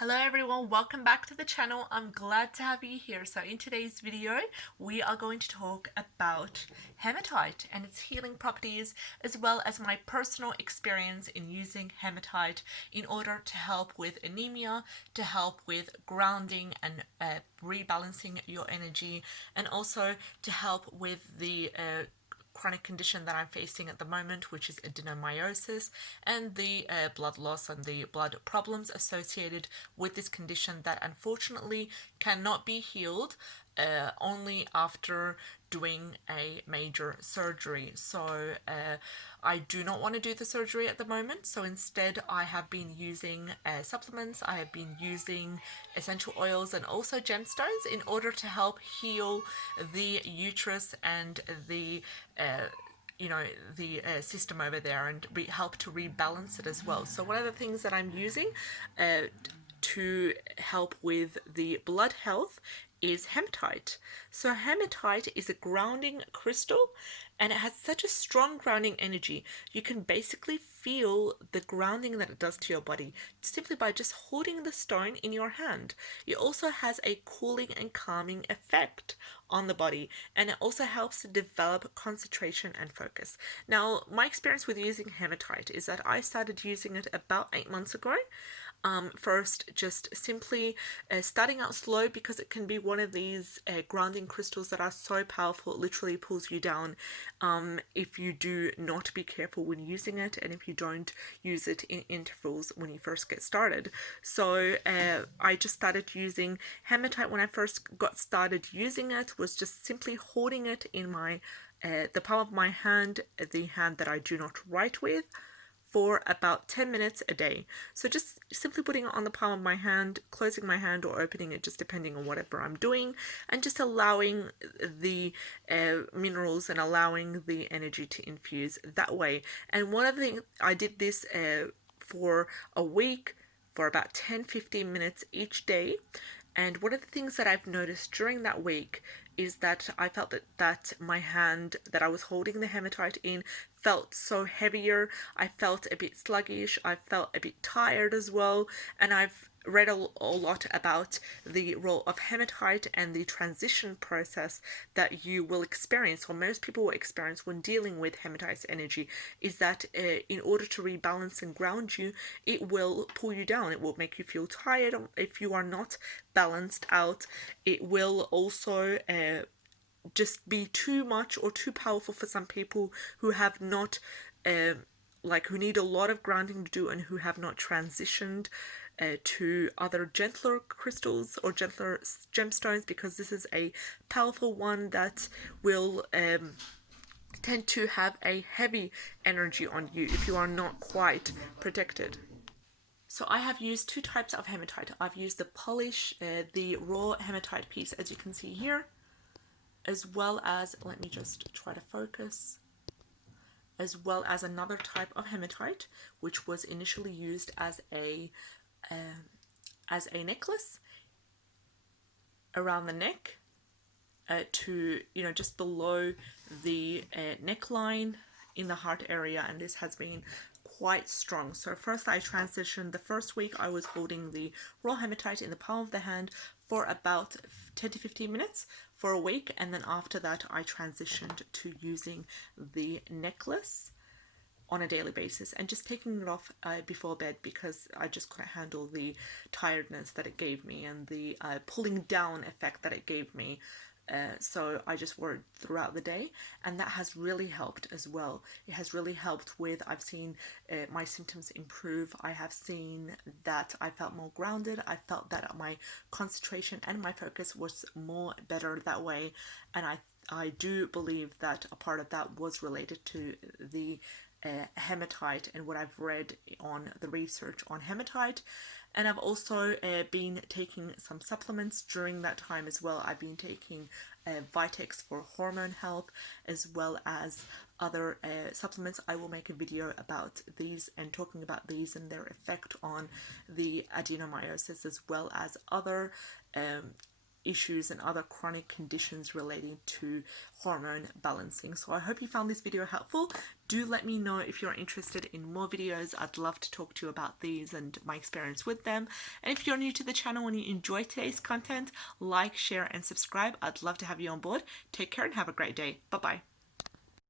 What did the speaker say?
Hello everyone, welcome back to the channel. I'm glad to have you here. So in today's video, we are going to talk about hematite and its healing properties, as well as my personal experience in using hematite in order to help with anemia, to help with grounding and rebalancing your energy, and also to help with the chronic condition that I'm facing at the moment, which is adenomyosis, and the blood loss and the blood problems associated with this condition that unfortunately cannot be healed only after doing a major surgery. So I do not want to do the surgery at the moment. So instead, I have been using supplements. I have been using essential oils and also gemstones in order to help heal the uterus and the system over there and help to rebalance it as well. So one of the things that I'm using to help with the blood health is hematite. So hematite is a grounding crystal and it has such a strong grounding energy. You can basically feel the grounding that it does to your body simply by just holding the stone in your hand. It also has a cooling and calming effect on the body, and it also helps to develop concentration and focus. Now, my experience with using hematite is that I started using it about 8 months ago. First, just simply starting out slow, because it can be one of these grounding crystals that are so powerful it literally pulls you down if you do not be careful when using it, and if you don't use it in intervals when you first get started. So I just started using hematite. When I first got started using it, was just simply holding it in my the palm of my hand, the hand that I do not write with, for about 10 minutes a day. So just simply putting it on the palm of my hand, closing my hand or opening it, just depending on whatever I'm doing, and just allowing the minerals and allowing the energy to infuse that way. And one of the things, I did this for a week, for about 10-15 minutes each day. And one of the things that I've noticed during that week is that I felt that my hand that I was holding the hematite in felt so heavier. I felt a bit sluggish. I felt a bit tired as well. And I've read a lot about the role of hematite and the transition process that you will experience, or most people will experience when dealing with hematite's energy, is that in order to rebalance and ground you, it will pull you down. It will make you feel tired if you are not balanced out. It will also just be too much or too powerful for some people who have not who need a lot of grounding to do and who have not transitioned to other gentler crystals or gentler gemstones, because this is a powerful one that will tend to have a heavy energy on you if you are not quite protected. So I have used two types of hematite. I've used the polish, the raw hematite piece, as you can see here, as well as, let me just try to focus, as well as another type of hematite, which was initially used as a necklace around the neck, to, just below the neckline in the heart area, and this has been quite strong. So first I transitioned. The first week I was holding the raw hematite in the palm of the hand for about 10 to 15 minutes for a week, and then after that I transitioned to using the necklace on a daily basis and just taking it off before bed, because I just couldn't handle the tiredness that it gave me and the pulling down effect that it gave me. So I just wore it throughout the day, and that has really helped as well. It has really helped with, I've seen my symptoms improve. I have seen that I felt more grounded. I felt that my concentration and my focus was more better that way, and I do believe that a part of that was related to the hematite and what I've read on the research on hematite. And I've also been taking some supplements during that time as well. I've been taking Vitex for hormone health, as well as other supplements. I will make a video about these and talking about these and their effect on the adenomyosis, as well as other issues and other chronic conditions relating to hormone balancing. So I hope you found this video helpful. Do let me know if you're interested in more videos. I'd love to talk to you about these and my experience with them. And if you're new to the channel and you enjoy today's content, like, share, and subscribe. I'd love to have you on board. Take care and have a great day. Bye-bye.